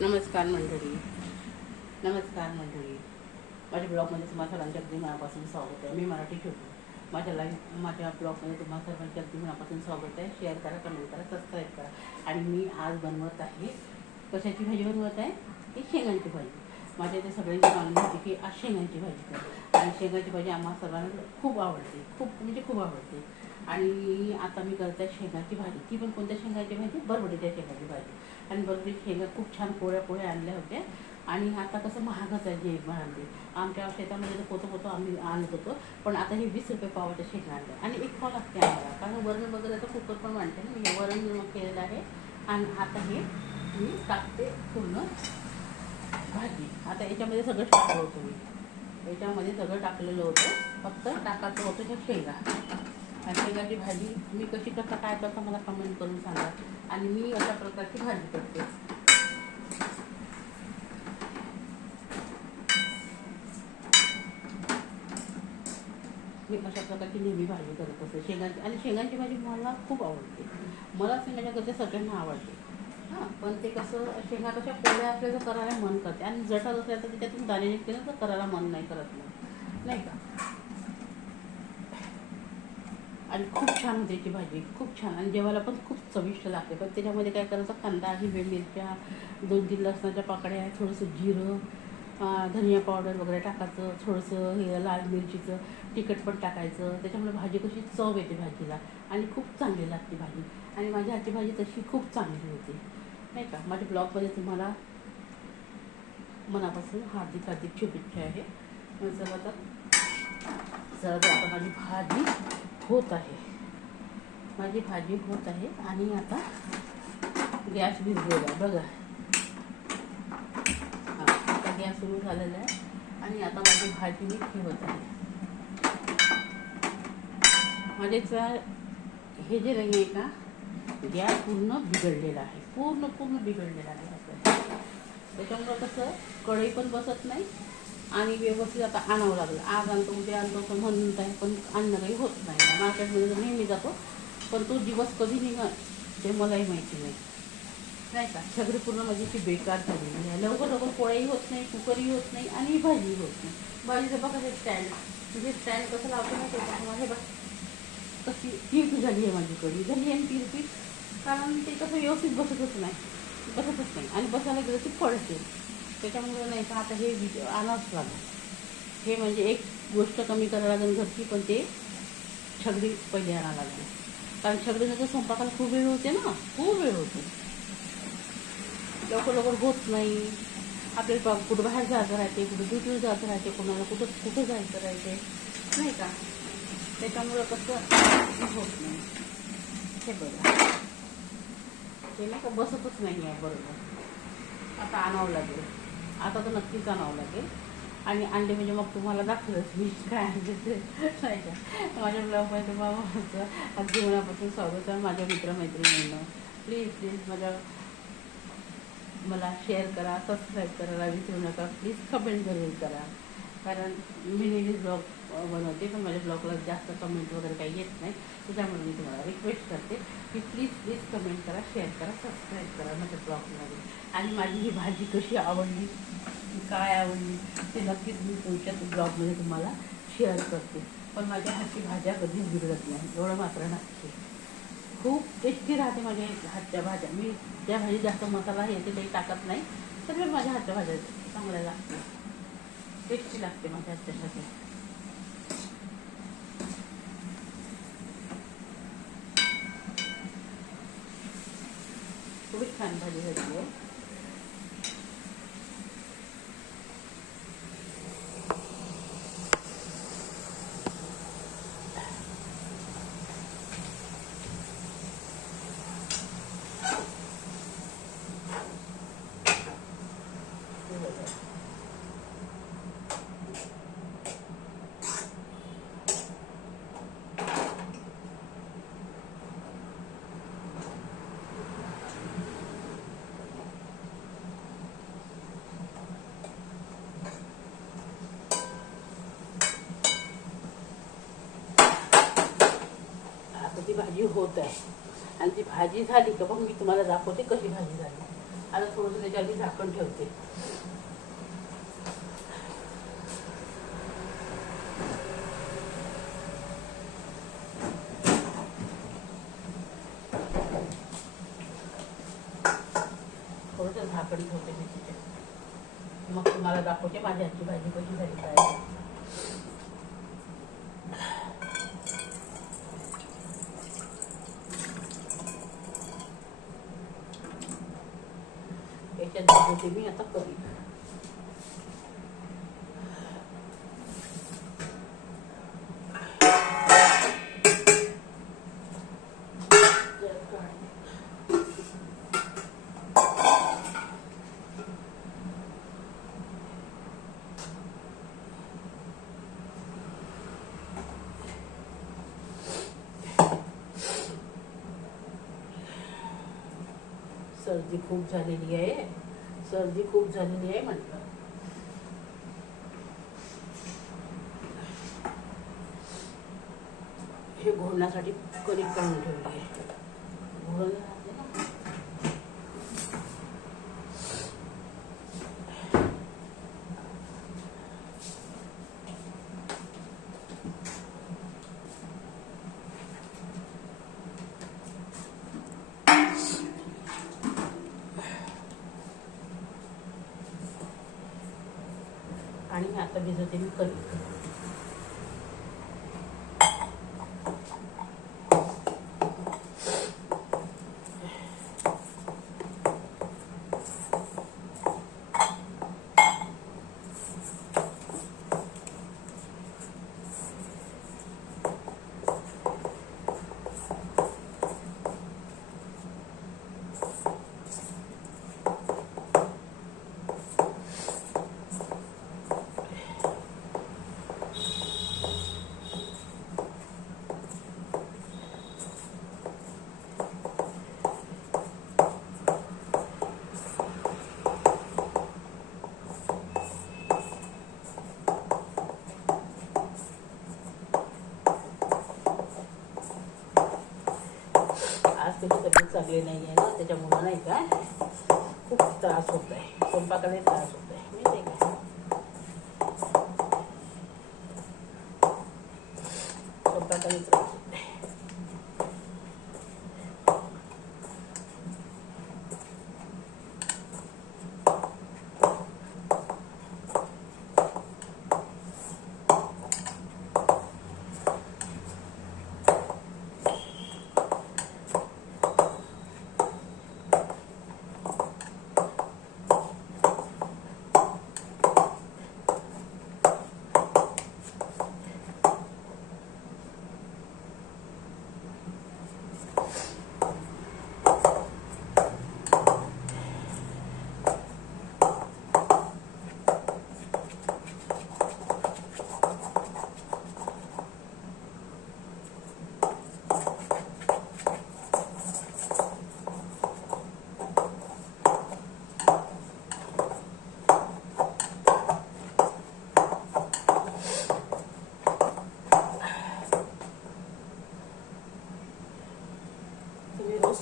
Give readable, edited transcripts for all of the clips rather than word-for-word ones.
नमस्कार मंडळी. नमस्कार मंडळी. माझ्या ब्लॉगमध्ये तुम्हा सर्वांचे अगदी मनापासून स्वागत आहे. मी मराठी छोटू. माझ्या ब्लॉगमध्ये तुम्हा सर्वांचे अगदी मनापासून स्वागत आहे. शेअर करा, कमेंट करा, सबस्क्राईब करा. आणि मी आज बनवत आहे, कशाची भाजी बनवत आहे? ही शेंगांची भाजी. माझ्या इथे सगळ्यांची मागणी होती की आज शेंगांची भाजी कर. आणि शेंगाची भाजी आम्हा सर्वांना खूप आवडते, खूप म्हणजे खूप आवडते. आणि आता मी करत आहे शेंगाची भाजी. ती पण कोणत्या शेंगाची भाजी? बरबटीच्या शेंगाची भाजी. आणि बरबटी शेंगा खूप छान पोळ्या आणल्या होत्या. आणि आता कसं महागच आहे जे म्हणाले. आमच्या शेतामध्ये तर पोतं आम्ही आणत होतो, पण आता हे 20 रुपये पावाच्या शेंगा आणल्या. आणि एक पाव लागते आम्हाला, कारण वरण वगैरे तर कुकर पण मांडते ना. मी वरण केलेलं आहे. आणि आता हे मी टाकते पूर्ण भाजी. आता याच्यामध्ये सगळं टाकलं होतं मी. याच्यामध्ये सगळं टाकलेलं होतं, फक्त टाकायचं होतं हे शेंगा. आणि शेंगाची भाजी मी कशी करता, काय करता मला कमेंट करून सांगा. आणि मी अशा प्रकारची भाजी करते. मी अशा प्रकारची नेहमी भाजी करत असते शेंगांची. आणि शेंगांची भाजी मला खूप आवडते. मला शेंगाच्या घरच्या सगळ्यांना आवडते. हां, पण ते कसं शेंगा कशा पोळ्या असल्या तर करायला मन करते. आणि जटात असल्या तर त्याच्यातून दाणे निघते ना, तर करायला मन नाही करत नाही का. आणि खूप छान होते याची भाजी, खूप छान. आणि जेवायला पण खूप चविष्ट लागते. पण त्याच्यामध्ये काय करायचं, कांदा, हिरव्या मिरच्या, 2-3 लसणाच्या पाकळ्या, थोडंसं जिरं, धनिया पावडर वगैरे टाकायचं, थोडंसं हे लाल मिरचीचं तिखट पण टाकायचं. त्याच्यामुळे भाजी कशी चव येते भाजीला. आणि खूप चांगली लागते भाजी. आणि माझ्या हातची भाजी तशी खूप चांगली होते नाही का. माझ्या ब्लॉगमध्ये तुम्हाला मनापासून हार्दिक हार्दिक शुभेच्छा आहे. चला तर आता माझी भाजी होत आहे. माझी भाजी होत आहे. आणि आता गॅस भिजलेला बघा. आता गॅस सुरू झालेला आहे. आणि आता माझी भाजी मी ठेवत आहे. माझ्याचा हे जे रंग आहे का, गॅस पूर्ण बिघडलेला आहे, पूर्ण बिघडलेला आहे. त्याच्यामुळं कसं कढई पण बसत नाही. आणि व्यवस्थित आता आणावं लागलं. आज आणतो उद्या आणतो असं म्हणत आहे, पण आणणं काही होत नाही. मार्केटमध्ये तर नेहमी जातो, पण तो दिवस कधी निघाल ते मलाही माहिती नाही का. सगळी पूर्ण माझी ती बेकार झालेली आहे. लवकर पोळ्याही होत नाही, कुकरही होत नाही, आणि भाजीही होत नाही. भाजीचं बघा हे स्टँड, म्हणजे स्टँड कसं लावतो ना, त्याच्यामुळे हे बघ कशी तिरपी झाली आहे माझी कढी. झाली आहे तिरपी, कारण ते कसं व्यवस्थित बसतच नाही. आणि बसायला गेलं की पडते. त्याच्यामुळे नाही का आता हे आणावंच लागेल. हे म्हणजे एक गोष्ट कमी करायला लागेल घरची, पण ते छगडी पहिले आणावं लागेल. कारण छगडीनंतर स्वयंपाकाला खूप वेळ होते ना, खूप वेळ होते. लवकर होत नाही. आपल्याला कुठं बाहेर जायचं राहते, कुठं ड्युटीवर जायचं राहते, कोणाला कुठं जायचं राहते नाही का. त्याच्यामुळं कसं होत नाही. हे बघा, ते नाही का बसतच नाही आहे बरोबर. आता आणावं लागेल. आता तर नक्कीच आणावं लागेल. आणि अंडे म्हणजे मग तुम्हाला दाखवलंच मी काय आणते ते नाही का. माझ्या ब्लॉगमध्ये तुम्हाला अगदी मनापासून स्वागत आहे. माझ्या मित्रमैत्रिणींना प्लीज मला शेअर करा, सबस्क्राईब करायला विसरू नका. प्लीज कमेंट जरूर करा. कारण मी नेहमी ब्लॉग बनवते, पण माझ्या ब्लॉगला जास्त कमेंट वगैरे काही येत नाही. त्याच्यामुळे मी तुम्हाला रिक्वेस्ट करते की प्लीज कमेंट करा, शेअर करा, सबस्क्राईब करा माझ्या ब्लॉगमध्ये. आणि माझी ही भाजी कशी आवडली, काय आवडली, ते नक्कीच मी तुमच्या ब्लॉगमध्ये तुम्हाला शेअर करते. पण माझ्या हातची भाज्या कधीच बिघडत नाही, एवढं मात्र नक्की. खूप टेस्टी राहते माझ्या हातच्या भाज्या. मी त्या भाजी जास्त मसाला हे ते काही टाकत नाही. सगळं माझ्या हातच्या भाज्या चांगल्या लागते, टेस्टी लागते माझ्या हातच्या भाज्या. खूप छान भाजी झाली आहे. ती भाजी होत आहे. आणि ती भाजी झाली का मग मी तुम्हाला दाखवते कशी भाजी झाली. आता थोडंसं त्याच्यावरती झाकण ठेवते. थोडंसं झाकण ठेवते मी तिथे. मग तुम्हाला दाखवते माझ्या हातची भाजी कशी झाली काय. याच्यात दाखवते मी आता करी. सर्दी खूप झालेली आहे. सर्दी खूप झालेली आहे म्हटलं. हे घोळण्यासाठी कणिक काढून ठेवली आहे. घोळून राहते ना. आणि आता भिजवते मी कणिक. आज त्याची तब्येत चांगली नाही आहे ना, त्याच्यामुळं नाही का खूप त्रास होत आहे. स्वयंपाकाला त्रास होत आहे माहिती आहे का. स्वयंपाकाला त्रास होत आहे.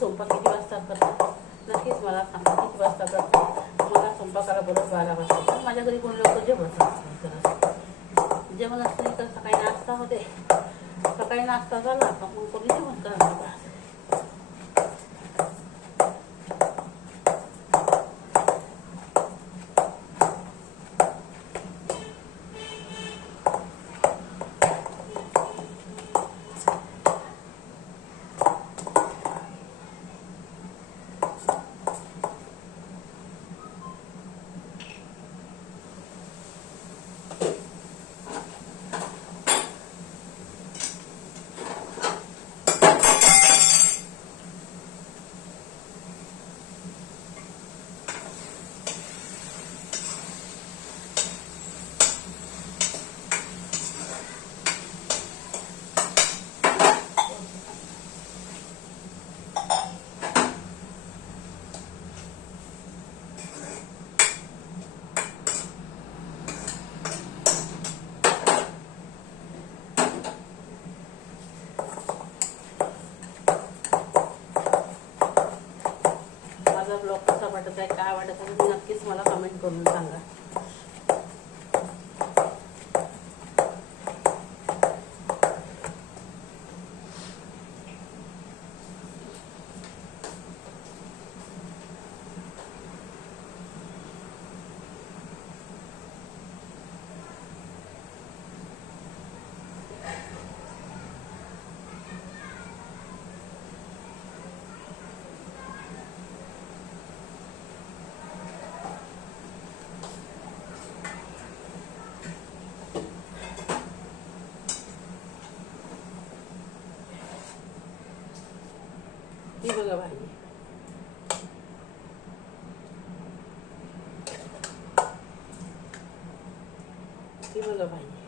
स्वयंपाक किती वाजता करता नक्कीच मला सांगा. किती वाजता करता. मला स्वयंपाकाला बरोबर 12 वाजता. पण माझ्या घरी कोणी लोक जेवण असतात. जेवण असतं तर सकाळी नाश्ता होते. सकाळी नाश्ता झाला का मग कोणी जेवण करायला. कसा वाटत आहे, काय वाटत आहे, तुम्ही नक्कीच मला कमेंट करून सांगा. ही बघा भाजी. ही बघा भाजी.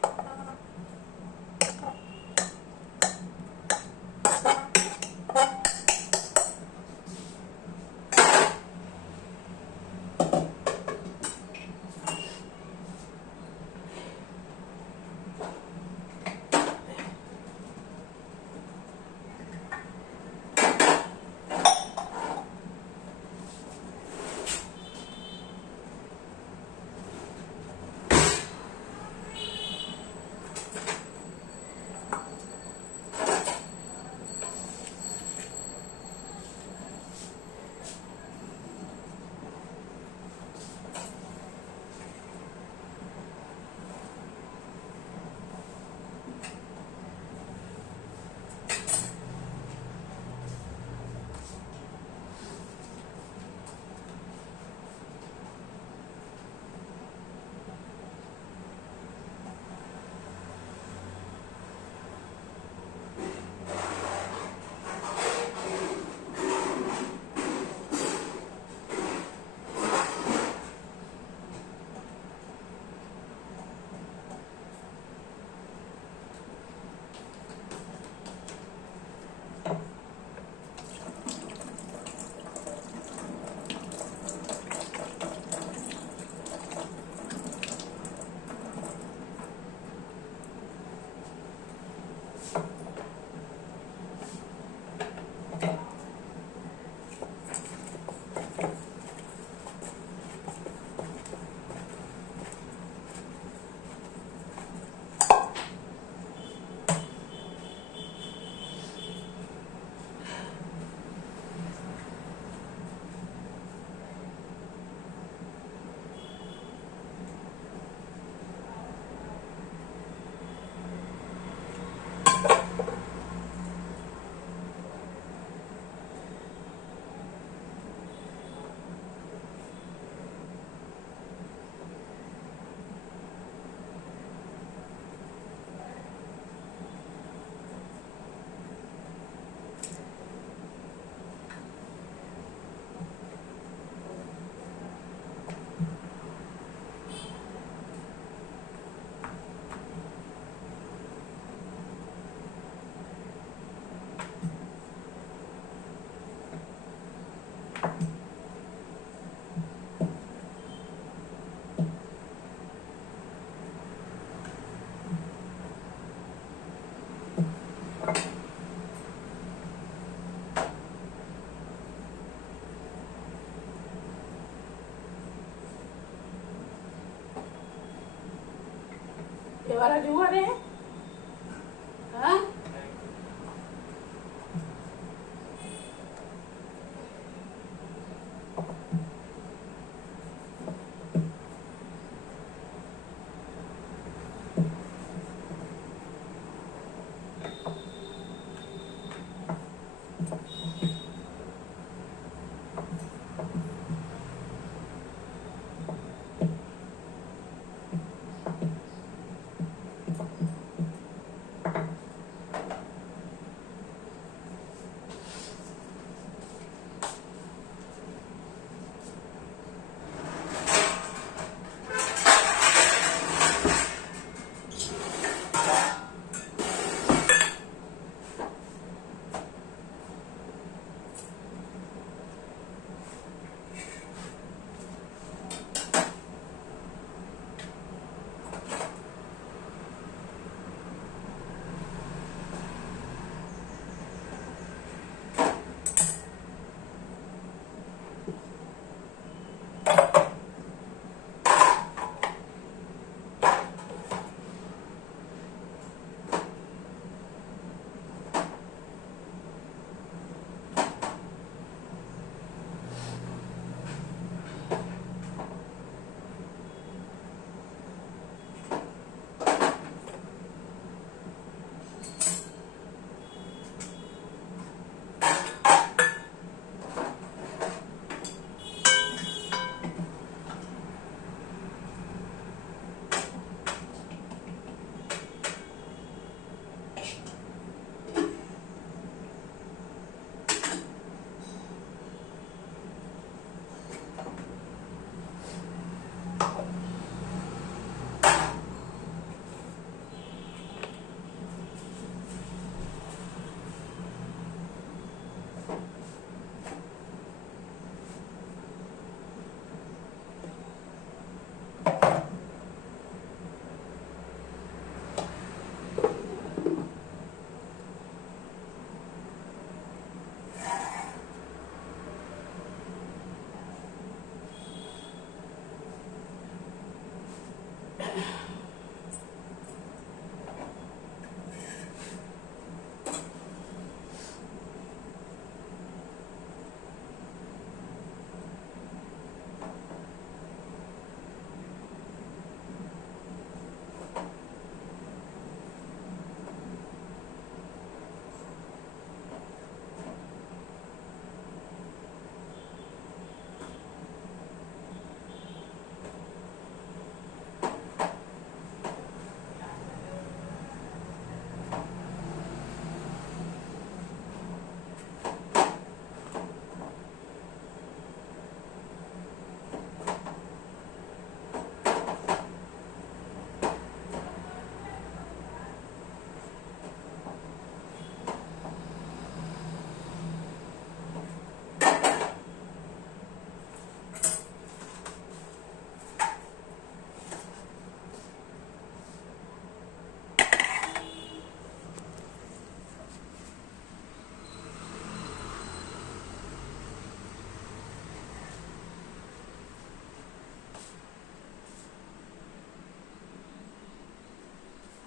वाला जुआ रे. हाँ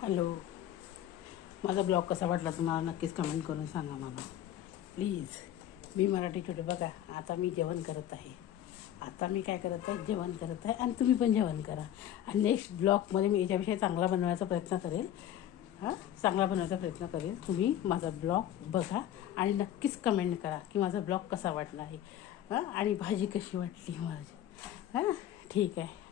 हॅलो, माझा ब्लॉग कसा वाटला तुम्हाला नक्कीच कमेंट करून सांगा मला प्लीज. मी मराठी छोटे बघा, आता मी जेवण करत आहे. आता मी काय करत आहे, जेवण करत आहे. आणि तुम्ही पण जेवण करा. आणि नेक्स्ट ब्लॉगमध्ये मी याच्याविषयी चांगला बनवायचा प्रयत्न करेल. चांगला बनवायचा प्रयत्न करेल. तुम्ही माझा ब्लॉग बघा आणि नक्कीच कमेंट करा की माझा ब्लॉग कसा वाटला आहे. आणि भाजी कशी वाटली माझी. ठीक आहे.